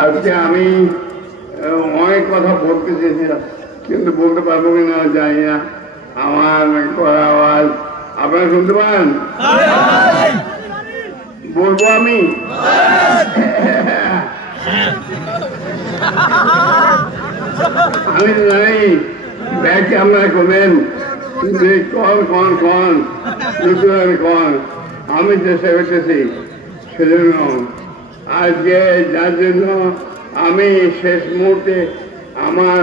আজকে আমি অনেক কথা বলতে চেয়েছিলাম কিন্তু বলতে পারবো কিনা জানি না। আমার আওয়াজ আপনারা শুনতে পান? বলবো আমি আমি জানি ব্যাগ আপনারা করবেন যে কন কন কন কন আমি চেষ্টা করতেছি সেজন্য আজকে যার জন্য আমি শেষ মুহূর্তে আমার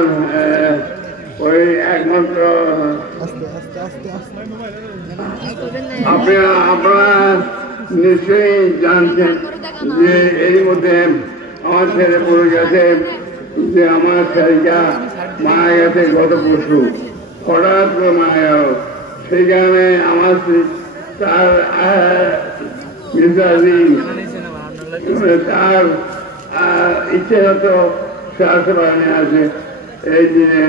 ওই একমাত্র আপনারা নিশ্চয়ই জানছেন যে এর মধ্যে আমার ছেলে পড়ে গেছে যে আমার ছেলেটা মারা গেছে গত পরশু হঠাৎ করে মারা গেল। সেই কারণে আমার তার তার ইচ্ছে হতো সে আসতে পারেনি আছে এই দিনে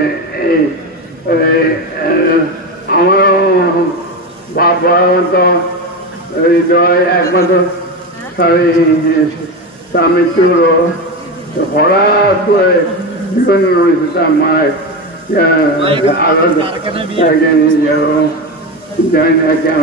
আমারও বাবা তো একমাত্র তার মৃত্যু হলো হঠাৎ করে বিভিন্ন রয়েছে তার মায়ের আলাদা জানি না কেন